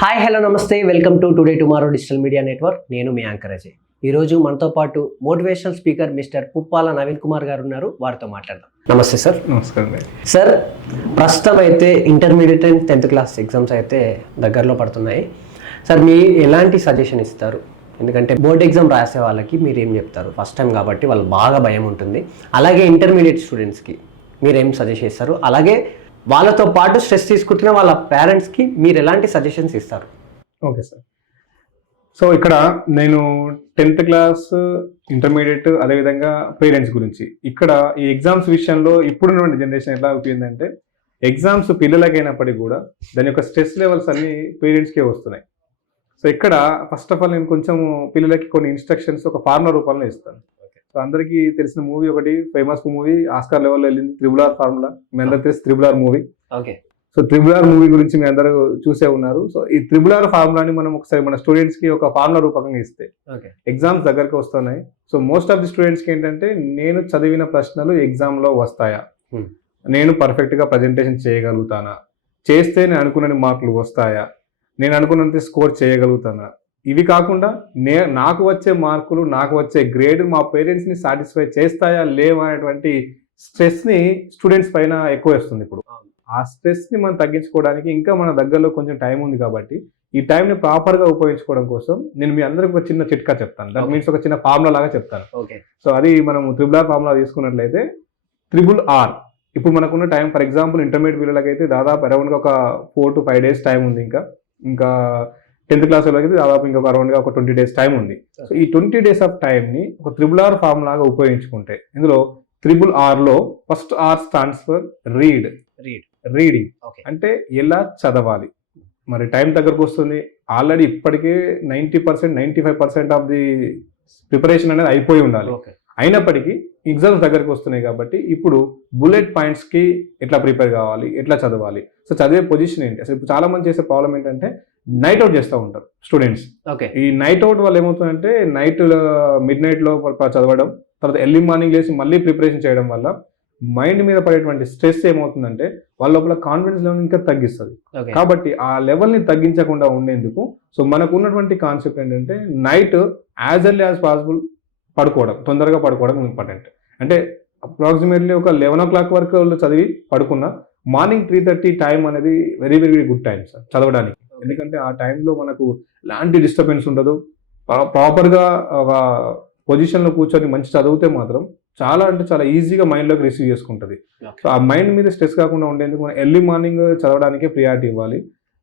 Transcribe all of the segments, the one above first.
Hi hello నమస్తే. Welcome to today tomorrow digital media network. నేను మీ యాంకర్ అజయ్. ఈరోజు మనతో పాటు motivational speaker mister Puppala Naveen Kumar గారు ఉన్నారు. వారితో మాట్లాడదాం. నమస్తే సార్. నమస్కారం సార్ ప్రస్తుతం అయితే intermediate and tenth class exams అయితే దగ్గరలో పడుతున్నాయి. సార్ మీ ఎలాంటి సజెషన్ ఇస్తారు? ఎందుకంటే బోర్డ్ ఎగ్జామ్ రాసే వాళ్ళకి మీరు ఏం చెప్తారు? ఫస్ట్ టైం కాబట్టి వాళ్ళు బాగా భయం ఉంటుంది. అలాగే ఇంటర్మీడియట్ స్టూడెంట్స్కి మీరు ఏం సజెస్ట్ చేస్తారు? అలాగే వాళ్ళతో పాటు స్ట్రెస్ తీసుకుంటున్న వాళ్ళ పేరెంట్స్కి మీరు ఎలాంటి సజెషన్స్ ఇస్తారు? Okay sir. సో ఇక్కడ నేను టెన్త్ క్లాస్ ఇంటర్మీడియట్ అదేవిధంగా పేరెంట్స్ గురించి. ఇక్కడ ఈ ఎగ్జామ్స్ విషయంలో ఇప్పుడున్నటువంటి జనరేషన్ ఎలా అయిపోయిందంటే ఎగ్జామ్స్ పిల్లలకైనప్పటికీ కూడా దాని యొక్క స్ట్రెస్ లెవెల్స్ అన్ని పేరెంట్స్కే వస్తున్నాయి. సో ఇక్కడ ఫస్ట్ ఆఫ్ ఆల్ నేను కొంచెం పిల్లలకి కొన్ని ఇన్స్ట్రక్షన్స్ ఒక ఫార్ములా రూపంలో ఇస్తాను. సో అందరికీ తెలిసిన మూవీ ఒకటి ఫేమస్ మూవీ ఆస్కార్ లెవెల్లో వెళ్ళింది త్రిబుల్ ఆర్ ఫార్ములా మీ అందరికి తెలిసి triple R movie. Okay. So triple R movie గురించి మీ అందరూ చూసే ఉన్నారు. సో ఈ త్రిబుల్ ఆర్ ఫార్ములాని మనం ఒకసారి మన స్టూడెంట్స్కి ఒక ఫార్ములా రూపకంగా ఇస్తే ఎగ్జామ్స్ దగ్గరికి వస్తున్నాయి. సో మోస్ట్ ఆఫ్ ది స్టూడెంట్స్కి ఏంటంటే నేను చదివిన ప్రశ్నలు exam లో వస్తాయా? Hmm. నేను perfect గా ప్రజెంటేషన్ చేయగలుగుతానా? చేస్తే నేను అనుకున్న మార్కులు వస్తాయా? నేను అనుకున్నంత స్కోర్ చేయగలుగుతానా? ఇవి కాకుండా నే నాకు వచ్చే మార్కులు నాకు వచ్చే గ్రేడ్ మా పేరెంట్స్ని సాటిస్ఫై చేస్తాయా లేవా అనేటువంటి స్ట్రెస్ని స్టూడెంట్స్ పైన ఎక్కువ వేస్తుంది ఇప్పుడు. ఆ స్ట్రెస్ని మనం తగ్గించుకోవడానికి ఇంకా మన దగ్గరలో కొంచెం టైం ఉంది కాబట్టి ఈ టైంని ప్రాపర్గా ఉపయోగించుకోవడం కోసం నేను మీ అందరికి ఒక చిన్న చిట్కా చెప్తాను. దట్. మీన్స్ ఒక చిన్న ఫార్ములా లాగా చెప్తాను. ఓకే. సో అది మనం త్రిబుల్ ఆర్ ఫార్ములా తీసుకున్నట్లయితే త్రిబుల్ ఆర్ ఇప్పుడు మనకున్న టైం ఫర్ ఎగ్జాంపుల్ ఇంటర్మీడియట్ పిల్లలకైతే దాదాపు అరౌండ్గా ఒక four to five days time ఉంది ఇంకా. ఇంకా టెన్త్ క్లాస్ వాళ్ళకి దాదాపు ఇంకొక అరౌండ్గా ఒక ట్వంటీ డేస్ టైం ఉంది. సో ఈ ట్వంటీ డేస్ ఆఫ్ టైంని ఒక త్రిబుల్ ఆర్ ఫార్ములాగా ఉపయోగించుకుంటే ఇందులో triple ఆర్లో first R stands for read. Read reading. Okay. అంటే ఎలా చదవాలి? మరి టైం దగ్గరకు వస్తుంది. ఆల్రెడీ ఇప్పటికే ninety percent ninety five percent of the preparation అనేది అయిపోయి ఉండాలి. అయినప్పటికీ ఎగ్జామ్స్ దగ్గరకు వస్తున్నాయి కాబట్టి ఇప్పుడు బుల్లెట్ పాయింట్స్కి ఎట్లా ప్రిపేర్ కావాలి ఎట్లా చదవాలి? సో చదివే పొజిషన్ ఏంటి? అసలు ఇప్పుడు చాలా మంది చేసే ప్రాబ్లం ఏంటంటే నైట్ అవుట్ చేస్తూ ఉంటారు స్టూడెంట్స్ ఓకే ఈ నైట్ అవుట్ వల్ల ఏమవుతుందంటే నైట్ మిడ్ నైట్లో చదవడం తర్వాత ఎర్లీ మార్నింగ్ లేసి మళ్ళీ ప్రిపరేషన్ చేయడం వల్ల మైండ్ మీద పడేటువంటి స్ట్రెస్ ఏమవుతుందంటే వాళ్ళ లోపల కాన్ఫిడెన్స్ లెవెల్ ఇంకా తగ్గిస్తుంది. కాబట్టి ఆ లెవెల్ని తగ్గించకుండా ఉండేందుకు సో మనకు ఉన్నటువంటి కాన్సెప్ట్ ఏంటంటే night as early as possible పడుకోవడం తొందరగా పడుకోవడం ఇంపార్టెంట్. అంటే అప్రాక్సిమేట్లీ ఒక లెవెన్ ఓ క్లాక్ వరకు వాళ్ళు చదివి పడుకున్న మార్నింగ్ త్రీ థర్టీ టైం అనేది very very very good time sir చదవడానికి ఎందుకంటే ఆ టైంలో మనకు ఎలాంటి డిస్టర్బెన్స్ ఉండదు. ప్రాపర్గా ఒక పొజిషన్లో కూర్చొని మంచి చదివితే మాత్రం చాలా అంటే చాలా ఈజీగా మైండ్లోకి రిసీవ్ చేసుకుంటుంది. సో ఆ మైండ్ మీద స్ట్రెస్ కాకుండా ఉండేందుకు మనం ఎర్లీ మార్నింగ్ చదవడానికే ప్రియారిటీ ఇవ్వాలి.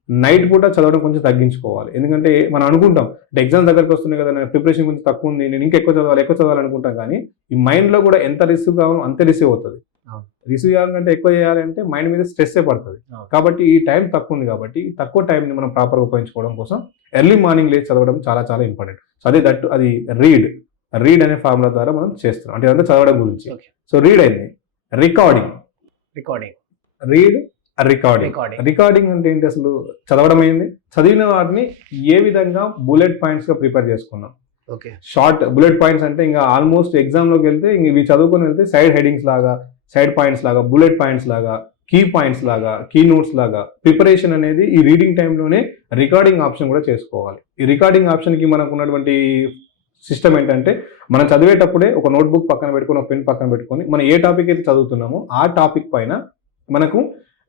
నైట్ పూట చదవడం కొంచెం తగ్గించుకోవాలి. ఎందుకంటే మనం అనుకుంటాం అంటే ఎగ్జామ్ దగ్గరకు వస్తుంది కదా నేను ప్రిపరేషన్ కొంచెం తక్కువ ఉంది నేను ఇంకా ఎక్కువ చదవాలి ఎక్కువ చదవాలి అనుకుంటాం కానీ ఈ మైండ్లో కూడా ఎంత రిసీవ్ కావాలో అంతే రిసీవ్ అవుతుంది. రిసీవ్ చేయాలంటే ఎక్కువ చేయాలంటే మైండ్ మీద స్ట్రెస్సే పడుతుంది. కాబట్టి ఈ టైం తక్కువ ఉంది కాబట్టి తక్కువ టైంని మనం ప్రాపర్గా ఉపయోగించుకోవడం కోసం ఎర్లీ మార్నింగ్ లేచి చదవడం చాలా చాలా ఇంపార్టెంట్. సో అదే దట్ అది రీడ్. రీడ్ అనే ఫార్ములా ద్వారా మనం చేస్తున్నాం. అంటే చదవడం గురించి. సో రీడ్ అయింది. Recording. Recording. Read recording recording అంటే ఏంటి అసలు? చదవడం అయింది చదివిన వాటిని ఏ విధంగా బుల్లెట్ పాయింట్స్గా ప్రిపేర్ చేసుకున్నాం? ఓకే. షార్ట్ బుల్లెట్ పాయింట్స్ అంటే ఇంకా ఆల్మోస్ట్ ఎగ్జామ్లోకి వెళ్తే ఇంక ఇవి చదువుకొని వెళ్తే సైడ్ హెడింగ్స్ లాగా సైడ్ పాయింట్స్ లాగా బుల్లెట్ పాయింట్స్ లాగా కీ పాయింట్స్ లాగా కీ నోట్స్ లాగా ప్రిపరేషన్ అనేది ఈ రీడింగ్ టైంలోనే రికార్డింగ్ ఆప్షన్ కూడా చేసుకోవాలి. ఈ రికార్డింగ్ ఆప్షన్కి మనకు ఉన్నటువంటి సిస్టమ్ ఏంటంటే మనం చదివేటప్పుడే ఒక నోట్బుక్ పక్కన పెట్టుకొని ఒక పెన్ పక్కన పెట్టుకొని మనం ఏ టాపిక్ అయితే చదువుతున్నామో ఆ టాపిక్ పైన మనకు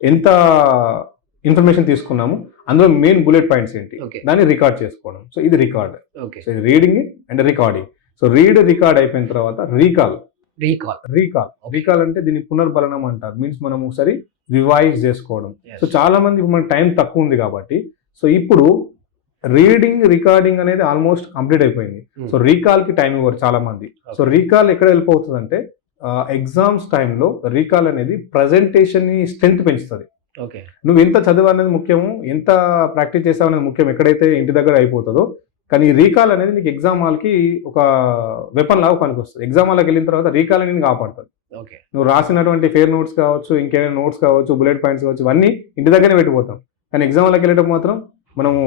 ఎంత ఇన్ఫర్మేషన్ తీసుకున్నాము అందులో మెయిన్ బుల్లెట్ పాయింట్స్ ఏంటి? దాన్ని రికార్డ్ చేసుకోవడం. సో ఇది రికార్డ్ ఓకే సో ఇది reading and recording so read record అయిపోయిన తర్వాత రీకాల్ రీకాల్ రీకాల్ రీకాల్ అంటే దీన్ని పునర్బలనం అంటారు. మీన్స్ మనం ఒకసారి రివైజ్ చేసుకోవడం. సో చాలా మంది మనకి టైం తక్కువ ఉంది కాబట్టి సో ఇప్పుడు రీడింగ్ రికార్డింగ్ అనేది ఆల్మోస్ట్ కంప్లీట్ అయిపోయింది. Hmm. సో రీకాల్కి టైం ఇవ్వరు చాలా మంది. సో రీకాల్ ఎక్కడ వెళ్ళిపోతుంది అంటే ఎగ్జామ్స్ టైంలో రీకాల్ అనేది ప్రజెంటేషన్ని స్ట్రెంత్ పెంచుతుంది. ఓకే. నువ్వు ఎంత చదువు అనేది ముఖ్యము ఎంత ప్రాక్టీస్ చేసావు అనేది ముఖ్యం ఎక్కడైతే ఇంటి దగ్గర అయిపోతుందో కానీ రీకాల్ అనేది నీకు ఎగ్జామ్ హాల్కి ఒక వెపన్ లాగా పనికొస్తుంది. ఎగ్జామ్ హాల్కి వెళ్ళిన తర్వాత రీకాల్ అనేది కాపాడుతుంది. ఓకే. నువ్వు రాసినటువంటి ఫేర్ నోట్స్ కావచ్చు ఇంకేమైనా నోట్స్ కావచ్చు బుల్లెట్ పాయింట్స్ కావచ్చు ఇవన్నీ ఇంటి దగ్గరనే పెట్టిపోతాం కానీ ఎగ్జామ్ హాల్కి వెళ్ళేటప్పుడు మాత్రం మనము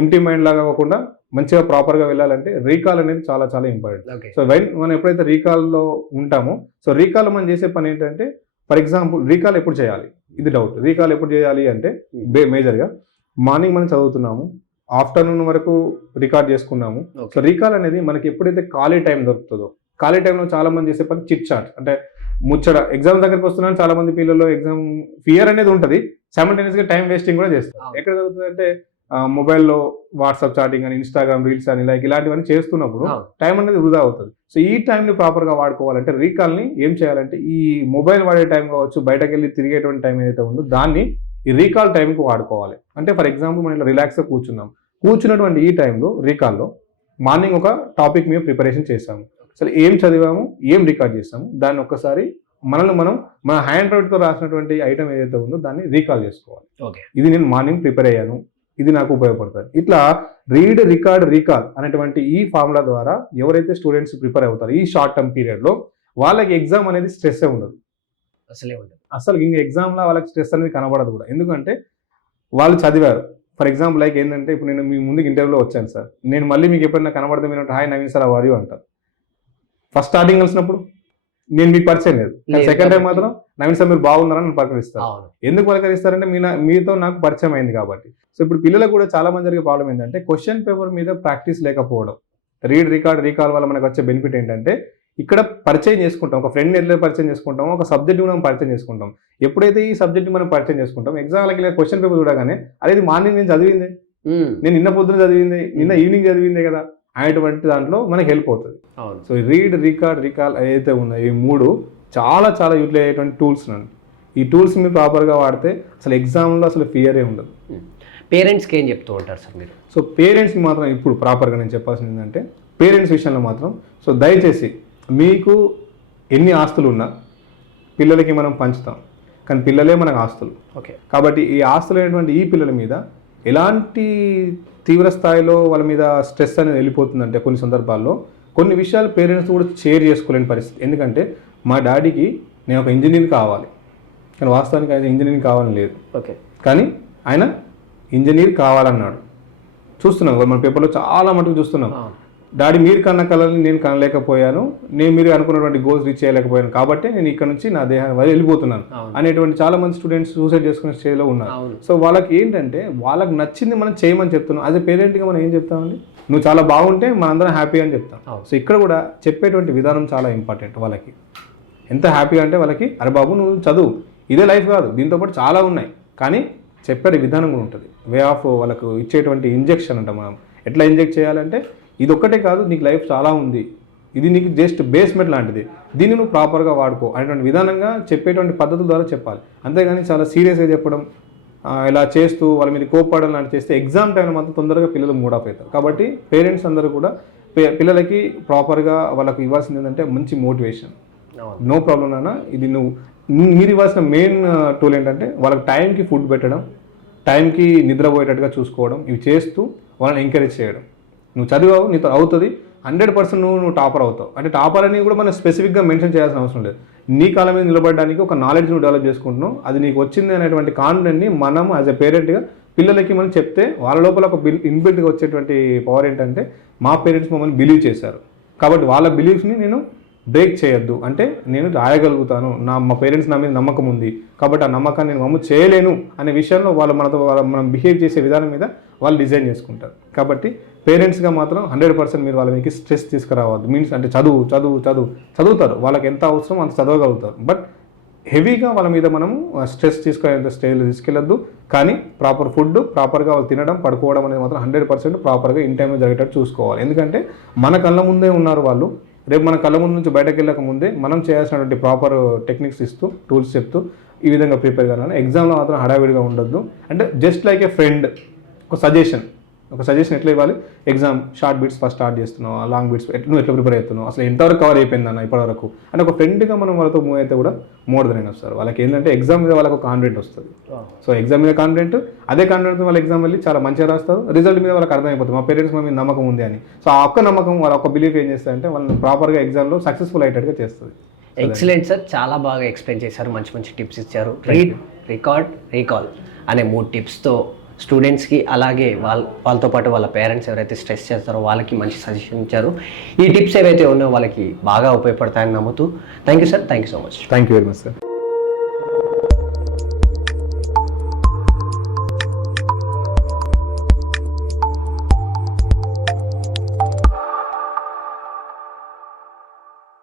ఎంటీ మైండ్ లాగా కాకుండా మంచిగా ప్రాపర్గా వెళ్ళాలంటే రీకాల్ అనేది చాలా చాలా ఇంపార్టెంట్ సో వెన్ మనం ఎప్పుడైతే రీకాల్లో ఉంటామో సో రీకాల్ మనం చేసే పని ఏంటంటే ఫర్ ఎగ్జాంపుల్ రీకాల్ ఎప్పుడు చేయాలి? ఇది డౌట్ రీకాల్ ఎప్పుడు చేయాలి అంటే మేజర్గా మార్నింగ్ మనం చదువుతున్నాము ఆఫ్టర్నూన్ వరకు రికార్డ్ చేసుకున్నాము. సో రీకాల్ అనేది మనకి ఎప్పుడైతే ఖాళీ టైం దొరుకుతుందో ఖాళీ టైంలో చాలా మంది చేసే పని చిట్ చాట్ అంటే ముచ్చట ఎగ్జామ్ దగ్గరికి వస్తున్నాను చాలా మంది పిల్లలు ఎగ్జామ్ ఫియర్ అనేది ఉంటుంది. గా టైం వేస్టింగ్ కూడా చేస్తారు. ఎక్కడ జరుగుతుంది అంటే మొబైల్లో వాట్సాప్ చాటింగ్ అని ఇన్స్టాగ్రామ్ రీల్స్ అని లైక్ ఇలాంటివన్నీ చేస్తున్నప్పుడు. టైం అనేది వృధా అవుతుంది. సో ఈ టైంని ప్రాపర్గా వాడుకోవాలంటే రీకాల్ని ఏం చేయాలంటే ఈ మొబైల్ వాడే టైం కావచ్చు బయటకు వెళ్ళి తిరిగేటువంటి టైం ఏదైతే ఉందో దాన్ని ఈ రీకాల్ టైంకి వాడుకోవాలి. అంటే ఫర్ ఎగ్జాంపుల్ మనం ఇలా రిలాక్స్గా కూర్చున్నాం. కూర్చున్నటువంటి ఈ టైంలో రీకాల్లో మార్నింగ్ ఒక టాపిక్ మీద ప్రిపరేషన్ చేసాము అసలు ఏం చదివాము ఏం రికార్డ్ చేసాము దాన్ని ఒక్కసారి మనల్ని మనం మన హ్యాండ్తో రాసినటువంటి ఐటమ్ ఏదైతే ఉందో దాన్ని రీకాల్ చేసుకోవాలి. ఓకే. ఇది నేను మార్నింగ్ ప్రిపేర్ అయ్యాను. ఇది నాకు ఉపయోగపడుతుంది ఇట్లా రీడ్ రికార్డ్ రీకాల్ అనేటువంటి ఈ ఫార్ములా ద్వారా ఎవరైతే స్టూడెంట్స్ ప్రిపేర్ అవుతారో ఈ షార్ట్ టర్మ్ పీరియడ్లో వాళ్ళకి ఎగ్జామ్ అనేది స్ట్రెస్ ఉండదు. అసలే ఉండదు. అసలు ఇంక ఎగ్జామ్లో వాళ్ళకి స్ట్రెస్ అనేది కనబడదు కూడా. ఎందుకంటే వాళ్ళు చదివారు. ఫర్ ఎగ్జాంపుల్ లైక్ ఏంటంటే ఇప్పుడు నేను మీ ముందుకు ఇంటర్వ్యూలో వచ్చాను సార్. నేను మళ్ళీ మీకు ఎప్పుడైనా కనబడితే మీరు హాయ్ నవీన్ సార్ అవారు అంటారు. ఫస్ట్ స్టార్టింగ్ కలిసినప్పుడు నేను మీకు పరిచయం లేదు. Second time. మాత్రం నవీన్ సార్ మీరు బాగున్నారని నన్ను పలకరిస్తారు. అవును. ఎందుకు పలకరిస్తారంటే మీ మీతో నాకు పరిచయం అయింది కాబట్టి. సో ఇప్పుడు పిల్లలకు కూడా చాలా మంది జరిగే ప్రాబ్లం ఏంటంటే క్వశ్చన్ పేపర్ మీద ప్రాక్టీస్ లేకపోవడం. రీడ్ రికార్డ్ రీకాల్ వల్ల మనకు వచ్చే బెనిఫిట్ ఏంటంటే ఇక్కడ పరిచయం చేసుకుంటాం. ఒక ఫ్రెండ్ ఎట్లా పరిచయం చేసుకుంటాం? ఒక సబ్జెక్ట్ మనం పరిచయం చేసుకుంటాం. ఎప్పుడైతే ఈ సబ్జెక్ట్ మనం పరిచయం చేసుకుంటాం ఎగ్జామ్లకి క్వశ్చన్ పేపర్ చూడగానే అరే ఇది మార్నింగ్ నేను చదివింది. నేను నిన్న పొద్దున చదివింది. నిన్న ఈవినింగ్ చదివిందే కదా. అనేటువంటి దాంట్లో మనకి హెల్ప్ అవుతుంది. సో రీడ్ రికార్డ్ రికాల్ ఏదైతే ఉన్నాయో ఈ మూడు చాలా చాలా యూటిలైజ్ అయ్యేటువంటి టూల్స్ నండి. ఈ టూల్స్ మీరు ప్రాపర్గా వాడితే అసలు ఎగ్జామ్లో అసలు ఫియరే ఉండదు. పేరెంట్స్కి ఏం చెప్తూ ఉంటారు సార్ మీరు? సో పేరెంట్స్కి మాత్రం ఇప్పుడు ప్రాపర్గా నేను చెప్పాల్సింది ఏంటంటే పేరెంట్స్ విషయంలో మాత్రం సో దయచేసి మీకు ఎన్ని ఆస్తులు ఉన్నా పిల్లలకి మనం పంచుతాం. కానీ పిల్లలే మనకు ఆస్తులు. ఓకే. కాబట్టి ఈ ఆస్తులైనటువంటి ఈ పిల్లల మీద ఎలాంటి తీవ్ర స్థాయిలో వాళ్ళ మీద స్ట్రెస్ అనేది వెళ్ళిపోతుందంటే కొన్ని సందర్భాల్లో. కొన్ని విషయాలు పేరెంట్స్ కూడా షేర్ చేసుకోలేని పరిస్థితి. ఎందుకంటే మా డాడీకి నేను ఒక ఇంజనీర్ కావాలి. కానీ వాస్తవానికి ఆయన ఇంజనీరింగ్ కావాలని లేదు. ఓకే. కానీ ఆయన ఇంజనీర్ కావాలన్నాడు. చూస్తున్నాం మన పేపర్లో చాలా మటుకు చూస్తున్నాం. డాడీ మీరు కన్న కళని నేను కనలేకపోయాను నేను మీరు అనుకున్నటువంటి గోల్స్ రీచ్ చేయలేకపోయాను కాబట్టి నేను ఇక్కడ నుంచి నా దేహాన్ని వెళ్ళిపోతున్నాను. అనేటువంటి చాలా మంది స్టూడెంట్స్ సూసైడ్ చేసుకునే స్టేజ్లో ఉన్నారు. సో వాళ్ళకి ఏంటంటే వాళ్ళకి నచ్చింది మనం చేయమని చెప్తున్నాం. యాజ్ ఎ పేరెంట్గా మనం ఏం చెప్తామండి? నువ్వు చాలా బాగుంటే మనందరం హ్యాపీ అని చెప్తాం. సో ఇక్కడ కూడా చెప్పేటువంటి విధానం చాలా ఇంపార్టెంట్ వాళ్ళకి. ఎంత హ్యాపీగా అంటే వాళ్ళకి అరే బాబు నువ్వు చదువు. ఇదే లైఫ్ కాదు. దీంతో పాటు చాలా ఉన్నాయి. కానీ చెప్పే విధానం కూడా ఉంటుంది. వే ఆఫ్ వాళ్ళకు ఇచ్చేటువంటి ఇంజెక్షన్ అంట మనం. ఎట్లా ఇంజెక్ట్ చేయాలంటే ఇది ఒక్కటే కాదు నీకు లైఫ్ చాలా ఉంది. ఇది నీకు జస్ట్ బేస్మెంట్ లాంటిది. దీన్ని నువ్వు ప్రాపర్గా వాడుకో అనేటువంటి విధానంగా చెప్పేటువంటి పద్ధతుల ద్వారా చెప్పాలి. అంతేగాని చాలా సీరియస్గా చెప్పడం ఇలా చేస్తూ వాళ్ళ మీద కోప్పడడం లాంటి చేస్తే ఎగ్జామ్ టైంలో మాత్రం తొందరగా పిల్లలు మూడ్ ఆఫ్ అవుతారు. కాబట్టి పేరెంట్స్ అందరూ కూడా పిల్లలకి ప్రాపర్గా వాళ్ళకి ఇవ్వాల్సింది ఏంటంటే మంచి మోటివేషన్. నో ప్రాబ్లం నాన్న ఇది నువ్వు మీరు ఇవ్వాల్సిన మెయిన్ టూల్ ఏంటంటే వాళ్ళకి టైంకి ఫుడ్ పెట్టడం టైంకి నిద్రపోయేటట్టుగా చూసుకోవడం ఇవి చేస్తూ వాళ్ళని ఎంకరేజ్ చేయడం. నువ్వు చదివావు నీతో అవుతుంది హండ్రెడ్ పర్సెంట్ నువ్వు నువ్వు టాపర్ అవుతావు. అంటే టాపర్ అని కూడా మనం స్పెసిఫిక్గా మెన్షన్ చేయాల్సిన అవసరం లేదు. నీ కాలం మీద నిలబడడానికి ఒక నాలెడ్జ్ నువ్వు డెవలప్ చేసుకుంటున్నావు. అది నీకు వచ్చింది అనేటువంటి కాన్ఫిడెంట్ని మనం యాజ్ ఎ పేరెంట్గా పిల్లలకి మనం చెప్తే వాళ్ళ లోపల ఒక బిల్ ఇన్బిల్ట్గా వచ్చేటువంటి పవర్ ఏంటంటే మా పేరెంట్స్ మమ్మల్ని బిలీవ్ చేశారు. కాబట్టి వాళ్ళ బిలీఫ్ని నేను బ్రేక్ చేయొద్దు. అంటే నేను రాయగలుగుతాను. నా మా పేరెంట్స్ నా మీద నమ్మకం ఉంది. కాబట్టి ఆ నమ్మకాన్ని నేను మమ్ము చేయలేను అనే విషయంలో వాళ్ళు మనతో వాళ్ళ- మనం బిహేవ్ చేసే విధానం మీద వాళ్ళు డిజైన్ చేసుకుంటారు. కాబట్టి పేరెంట్స్గా మాత్రం హండ్రెడ్ పర్సెంట్ మీరు వాళ్ళ మీకు స్ట్రెస్ తీసుకురావద్దు. మీన్స్ అంటే చదువు చదువు చదువు చదువుతారు. వాళ్ళకి ఎంత అవసరం అంత చదవగలుగుతారు. బట్ హెవీగా వాళ్ళ మీద మనము స్ట్రెస్ తీసుకునేంత స్టేజ్లో తీసుకెళ్ళొద్దు. కానీ ప్రాపర్ ఫుడ్ ప్రాపర్గా వాళ్ళు తినడం పడుకోవడం అనేది మాత్రం హండ్రెడ్ పర్సెంట్ ప్రాపర్గా ఇన్ టైంలో జరిగేటట్టు చూసుకోవాలి. ఎందుకంటే మన కళ్ళ ముందే ఉన్నారు వాళ్ళు. రేపు మన కళ్ళ ముందు నుంచి బయటకు వెళ్ళక ముందే మనం చేయాల్సినటువంటి ప్రాపర్ టెక్నిక్స్ ఇస్తూ టూల్స్ చెప్తూ ఈ విధంగా ప్రిపేర్ కావాలి ఎగ్జామ్లో మాత్రం హడావిడిగా ఉండొద్దు. అంటే జస్ట్ లైక్ ఏ ఫ్రెండ్ ఒక సజెషన్. ఒక సజెషన్ ఎట్లా ఇవ్వాలి? Exam short bits first start చేస్తున్నావు లాంగ్ బిట్స్ నువ్వు ఎట్లా ప్రిపేర్ అవుతున్నావు? అసలు ఎంతవరకు కవర్ అయిపోయింది అన్న ఇప్పటివరకు? అంటే ఒక ఫ్రెండ్గా మనం వాళ్ళతో మూవ్ అయితే కూడా మోర్ దెన్ అయినా వస్తారు వాళ్ళకి ఏంటంటే ఎగ్జామ్ మీద వాళ్ళకు కాన్ఫిడెంట్ వస్తుంది. సో ఎగ్జామ్ మీద కాన్ఫిడెంట్ అదే కాన్ఫిడెంట్ వాళ్ళ ఎగ్జామ్ వెళ్ళి చాలా మంచిగా రాస్తారు. రిజల్ట్ మీద వాళ్ళకి అర్థమైపోతుంది. మా పేరెంట్స్ మీద నమ్మకం ఉంది అని. సో ఆ ఒక్క నమ్మకం వాళ్ళ ఒక్క బిలీఫ్ ఏం చేస్తారంటే వాళ్ళని ప్రాపర్గా ఎగ్జామ్లో సక్సెస్ఫుల్ అయ్యేటట్టుగా చేస్తుంది. ఎక్సలెంట్ సార్ చాలా బాగా ఎక్స్ప్లెయిన్ చేశారు. మంచి మంచి టిప్స్ ఇచ్చారు. రీడ్ రికార్డ్ రీకాల్ అనే మూడు టిప్స్తో స్టూడెంట్స్కి అలాగే వాళ్ళ వాళ్ళతో పాటు వాళ్ళ పేరెంట్స్ ఎవరైతే స్ట్రెస్ చేస్తారో వాళ్ళకి మంచి సజెషన్ ఇచ్చారు. ఈ టిప్స్ ఏవైతే ఉన్నాయో వాళ్ళకి బాగా ఉపయోగపడతాయని నమ్ముతూ thank you sir thank you so much. Thank you very much sir.